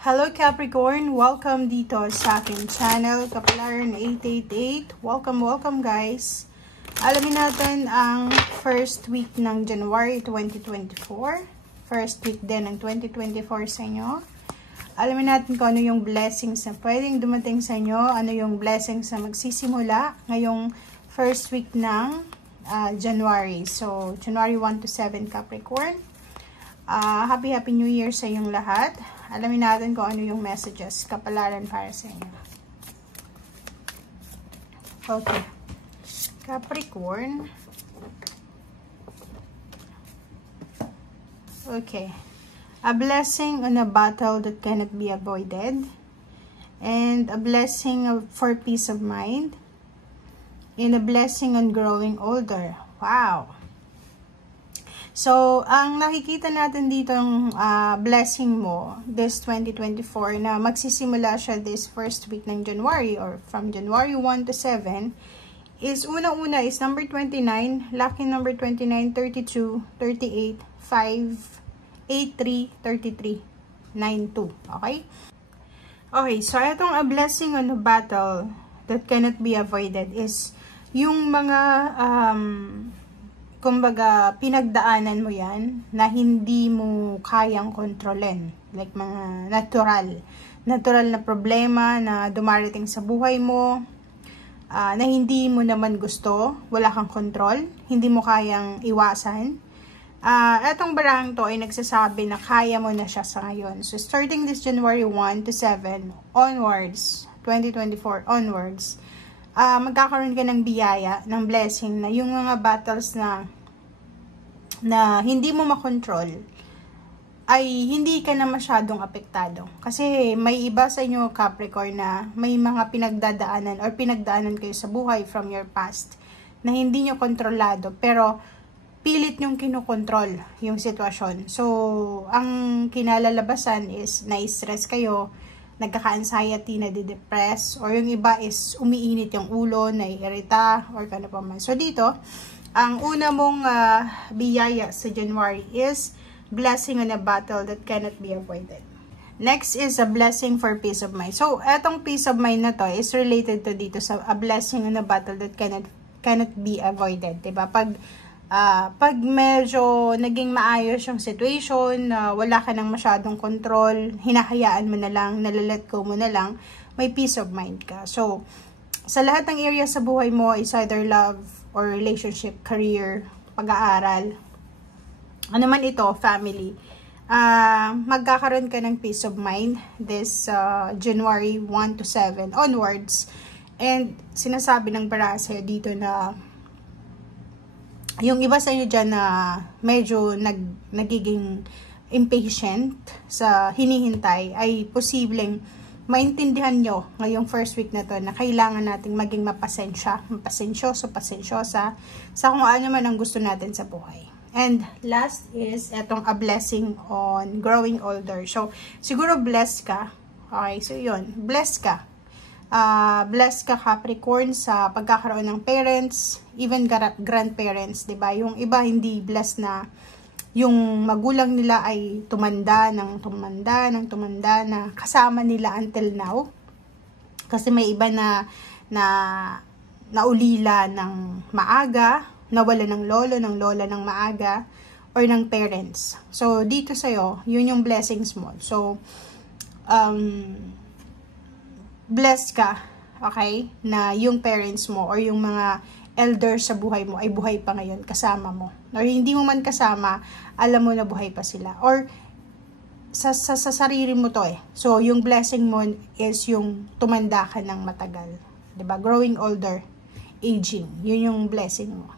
Hello Capricorn! Welcome dito sa aking channel, Kapalaran 888. Welcome guys! Alamin natin ang first week ng January 2024. First week din ng 2024 sa inyo. Alamin natin kung ano yung blessings na pwedeng dumating sa inyo. Ano yung blessings na magsisimula ngayong first week ng January. So, January 1 to 7 Capricorn. Happy New Year sa inyong lahat. Alamin natin kung ano yung messages, kapalaran para sa inyo. Okay. Capricorn. Okay. A blessing on a battle that cannot be avoided. And a blessing for peace of mind. And a blessing on growing older. Wow. So, ang nakikita natin dito ng blessing mo this 2024 na magsisimula siya this first week ng January or from January 1 to 7 is unang-una is number 29, lucky number 29, 32, 38, 5, 83, 33, 92. Okay? Okay, so itong a blessing on a battle that cannot be avoided is yung mga kumbaga, pinagdaanan mo yan na hindi mo kayang kontrolin. Like mga natural na problema na dumarating sa buhay mo, na hindi mo naman gusto, wala kang kontrol, hindi mo kayang iwasan. Etong barang to ay nagsasabi na kaya mo na siya sa ngayon. So, starting this January 1 to 7 onwards, 2024 onwards, magkakaroon ka ng biyaya, ng blessing na yung mga battles na hindi mo makontrol ay hindi ka na masyadong apektado. Kasi may iba sa inyo Capricorn na may mga pinagdadaanan or pinagdaanan kayo sa buhay from your past na hindi nyo kontrolado pero pilit nyong kinokontrol yung sitwasyon. So, ang kinalalabasan is na-stress kayo, nagkaka-anxiety, nadidepress, or yung iba is umiinit yung ulo, naiirita, or kano pa man. So, dito, ang una mong biyaya sa January is blessing on a battle that cannot be avoided. Next is a blessing for peace of mind. So, etong peace of mind na to is related to dito sa a blessing on a battle that cannot be avoided. Diba? Pag medyo naging maayos yung situation, wala ka nang masyadong control, hinahayaan mo na lang, nalalet go mo na lang, may peace of mind ka. So, sa lahat ng area sa buhay mo is either love or relationship, career, pag-aaral, ano man ito, family, magkakaroon ka ng peace of mind this January 1 to 7 onwards. And sinasabi ng barasa dito na yung iba sa inyo dyan na medyo nagiging impatient sa hinihintay ay posibleng maintindihan nyo ngayong first week na to na kailangan nating maging pasensyosa sa kung ano man ang gusto natin sa buhay. And last is etong a blessing on growing older. So, siguro blessed ka. Okay, so yun. Blessed ka. Blessed ka Capricorn sa pagkakaroon ng parents, even grandparents, diba? Yung iba hindi blessed na yung magulang nila ay tumanda na kasama nila until now. Kasi may iba na naulila ng maaga, nawala ng lolo, ng lola ng maaga, or ng parents. So, dito sa'yo, yun yung blessings mo. So, blessed ka, okay? Na yung parents mo or yung mga elders sa buhay mo ay buhay pa ngayon, kasama mo. Or hindi mo man kasama, alam mo na buhay pa sila. Or sa sarili mo to eh. So, yung blessing mo is yung tumanda ka ng matagal. 'Di ba? Growing older, aging. Yun yung blessing mo.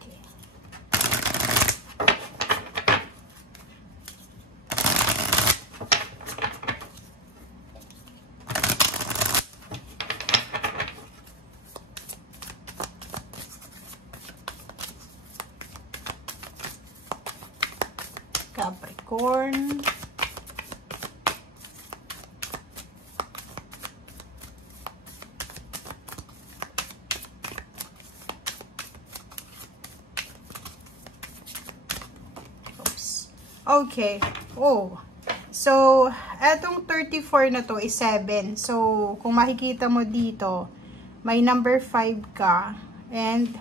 Okay. Capricorn. Okay. Oh. So, etong 34 na to is 7. So, kung makikita mo dito, may number 5 ka and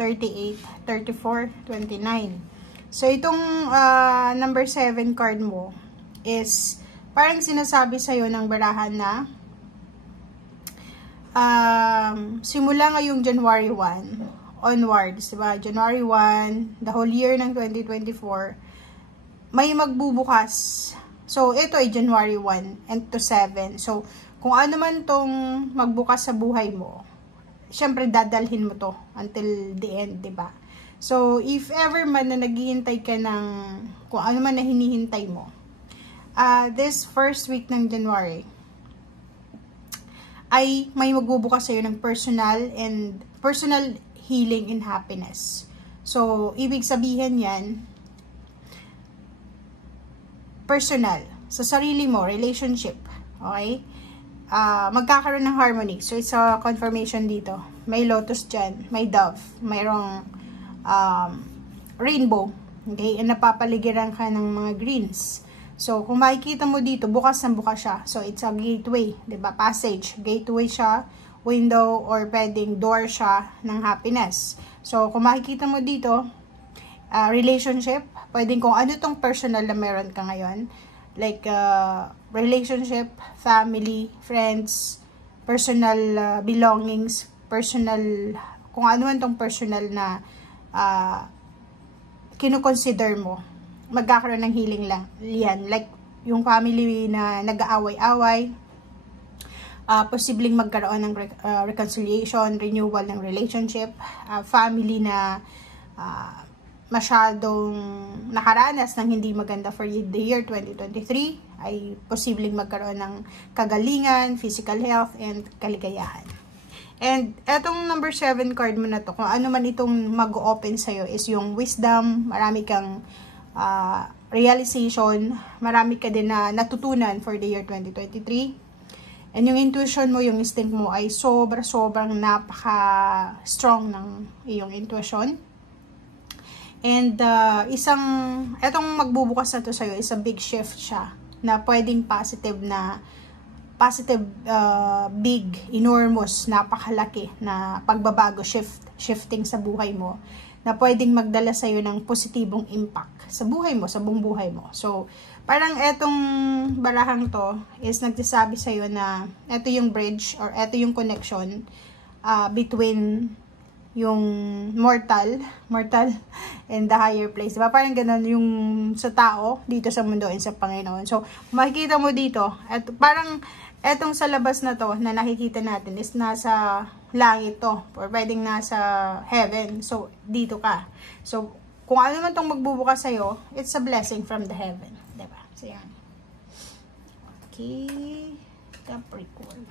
38, 34, 29. So, itong number 7 card mo is parang sinasabi sa'yo ng barahan na simula ngayong January 1 onwards, diba? January 1, the whole year ng 2024, may magbubukas. So, ito ay January 1 and to 7. So, kung ano man tong magbukas sa buhay mo, syempre dadalhin mo to until the end, diba? So, if ever man na naghihintay ka ng kung ano man na hinihintay mo, this first week ng January, ay may magbubukas sa'yo ng personal healing and happiness. So, ibig sabihin yan, personal, sa sarili mo, relationship, okay? Magkakaroon ng harmony. So, it's a confirmation dito. May lotus dyan, may dove, mayroong rainbow, okay? And napapaligiran ka ng mga greens. So, kung makikita mo dito, bukas na bukas siya. So, it's a gateway, diba? Passage, gateway siya, window, or pwedeng door siya ng happiness. So, kung makikita mo dito, relationship, pwedeng kung ano tong personal na meron ka ngayon, like relationship, family, friends, personal belongings, personal, kung ano man tong personal na kinukonsider mo, magkakaroon ng healing lang yan. Like yung family na nag-aaway-away, posibleng magkaroon ng reconciliation, renewal ng relationship, family na masyadong nakaranas ng hindi maganda for the year 2023 ay posibleng magkaroon ng kagalingan, physical health, and kaligayahan. And etong number 7 card mo na to, kung ano man itong mag-open sa'yo is yung wisdom, marami kang realization, marami ka din na natutunan for the year 2023. And yung intuition mo, yung instinct mo ay sobrang napaka-strong ng iyong intuition. And etong magbubukas na to sa'yo is a big shift siya, na pwedeng positive, big, enormous, napakalaki na pagbabago, shifting sa buhay mo, na pwedeng magdala sa'yo ng positibong impact sa buhay mo, sa buong buhay mo. So, parang etong barahang to is nagsasabi sa'yo na eto yung bridge or eto yung connection between yung mortal and the higher place. Diba? Parang ganun yung sa tao dito sa mundo and sa Panginoon. So, makikita mo dito, at parang etong sa labas na to na nakikita natin is nasa langit to or pwedeng nasa heaven. So, dito ka. So, kung ano man tong magbubukas sa'yo, it's a blessing from the heaven. Diba? So, yan. Okay. Capricorn.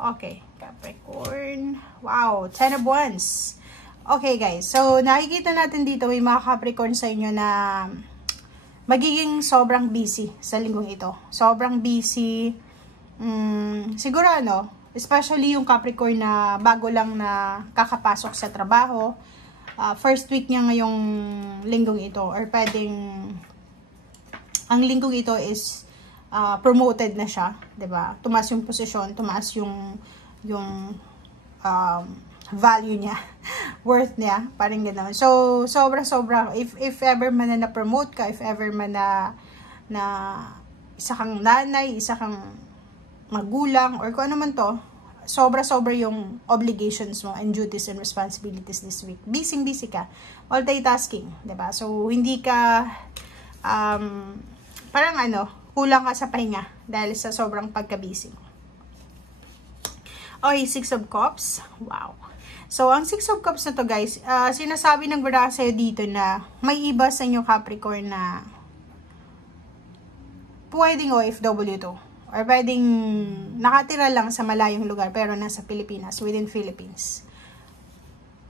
Okay, Capricorn. Wow, 10 of Wands. Okay guys, so nakikita natin dito may mga Capricorn sa inyo na magiging sobrang busy sa linggong ito. Sobrang busy. Siguro especially yung Capricorn na bago lang na kakapasok sa trabaho. First week niya ngayong linggong ito, or pwedeng ang linggong ito is promoted na siya, 'di ba? Tumaas yung posisyon, tumaas yung value niya, worth niya, parang gano'n. So, sobra if ever man na promote ka, if ever man na isa kang nanay, isa kang magulang, or kung ano man to, sobra yung obligations mo and duties and responsibilities this week. Busy ka, multitasking, 'di ba? So, hindi ka parang kulang ka sa pahinga dahil sa sobrang pagka-busy mo. Okay, 6 of Cups. Wow. So, ang 6 of Cups na to guys, sinasabi ng baraha sa'yo dito na may iba sa inyo Capricorn na pwedeng OFW to. Or pwedeng nakatira lang sa malayong lugar pero nasa Pilipinas, within Philippines.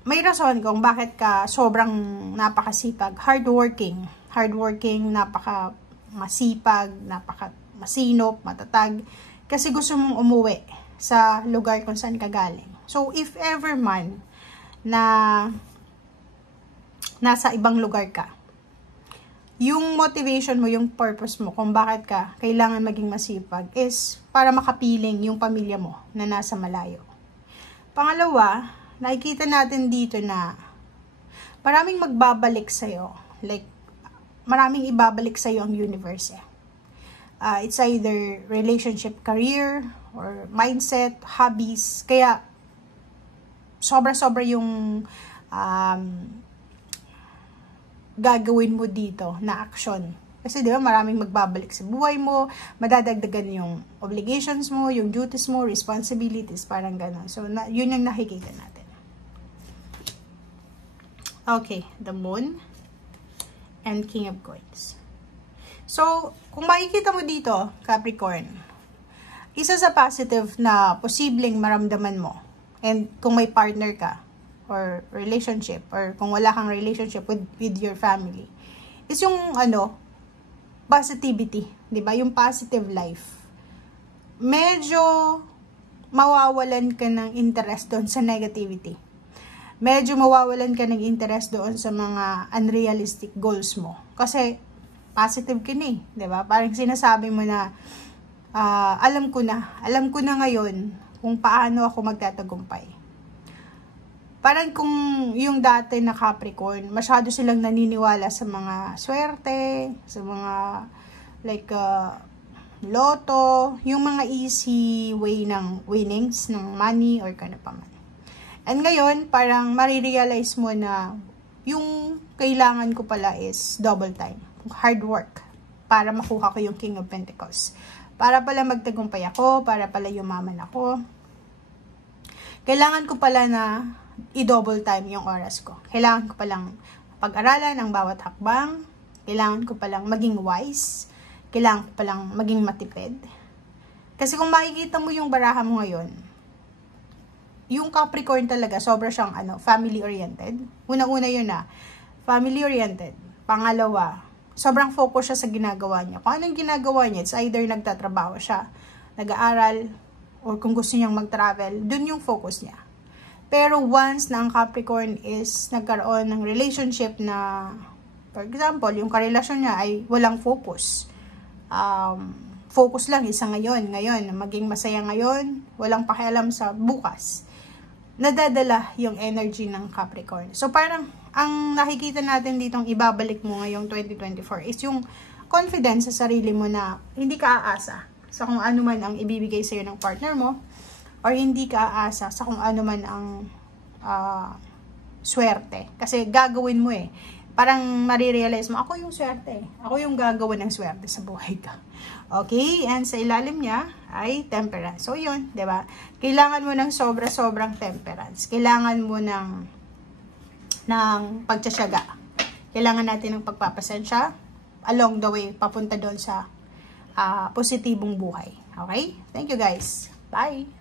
May rason kung bakit ka sobrang napakasipag, hardworking, hardworking, napaka masipag, napaka masinop, matatag, kasi gusto mong umuwi sa lugar kung saan ka galing. So, if ever man na nasa ibang lugar ka, yung motivation mo, yung purpose mo, kung bakit ka kailangan maging masipag is para makapiling yung pamilya mo na nasa malayo. Pangalawa, nakikita natin dito na maraming magbabalik sa'yo. Like, maraming ibabalik sa'yo ang universe. It's either relationship, career, or mindset, hobbies. Kaya, sobra-sobra yung gagawin mo dito na action. Kasi di ba maraming magbabalik sa buhay mo, madadagdagan yung obligations mo, yung duties mo, responsibilities, parang gano'n. So, yun yung nakikita natin. Okay, the Moon and King of Coins. So, kung makikita mo dito, Capricorn, isa sa positive na posibleng maramdaman mo, and kung may partner ka, or relationship, or kung wala kang relationship with your family, is yung positivity, di ba? Yung positive life. Medyo mawawalan ka ng interest doon sa negativity. Medyo mawawalan ka ng interest doon sa mga unrealistic goals mo. Kasi positive ka na di ba? Parang sinasabi mo na, alam ko na ngayon kung paano ako magtatagumpay. Parang kung yung dati na Capricorn, masyado silang naniniwala sa mga swerte, sa mga like loto, yung mga easy way ng winnings, ng money or kano pa man. And ngayon, parang marirealize mo na yung kailangan ko pala is double time, hard work, para makuha ko yung King of Pentacles. Para pala magtagumpay ako, para pala yumaman ako. Kailangan ko pala na i-double time yung oras ko. Kailangan ko palang pag-aralan ang bawat hakbang. Kailangan ko palang maging wise. Kailangan ko palang maging matipid. Kasi kung makikita mo yung baraha mo ngayon, yung Capricorn talaga, sobra siyang family-oriented. Una-una yun family-oriented. Pangalawa, sobrang focus siya sa ginagawa niya. Kung anong ginagawa niya, it's either nagtatrabaho siya, nag-aaral, or kung gusto niyang mag-travel, dun yung focus niya. Pero once na ang Capricorn is nagkaroon ng relationship na, for example, yung karelasyon niya ay walang focus. Focus lang, isa ngayon, maging masaya ngayon, walang pakialam sa bukas. Nadadala yung energy ng Capricorn. So parang, ang nakikita natin ditong ibabalik mo ngayong 2024 is yung confidence sa sarili mo na hindi ka aasa sa kung ano man ang ibibigay sa'yo ng partner mo, or hindi ka aasa sa kung ano man ang swerte. Kasi gagawin mo parang marirealize mo, ako yung swerte. Ako yung gagawin ng swerte sa buhay ka. Okay? And sa ilalim niya ay temperance. So yun, diba? Kailangan mo ng sobra-sobrang temperance. Kailangan mo ng pagtsatsaga. Kailangan natin ng pagpapasensya along the way, papunta doon sa positibong buhay. Okay? Thank you guys. Bye!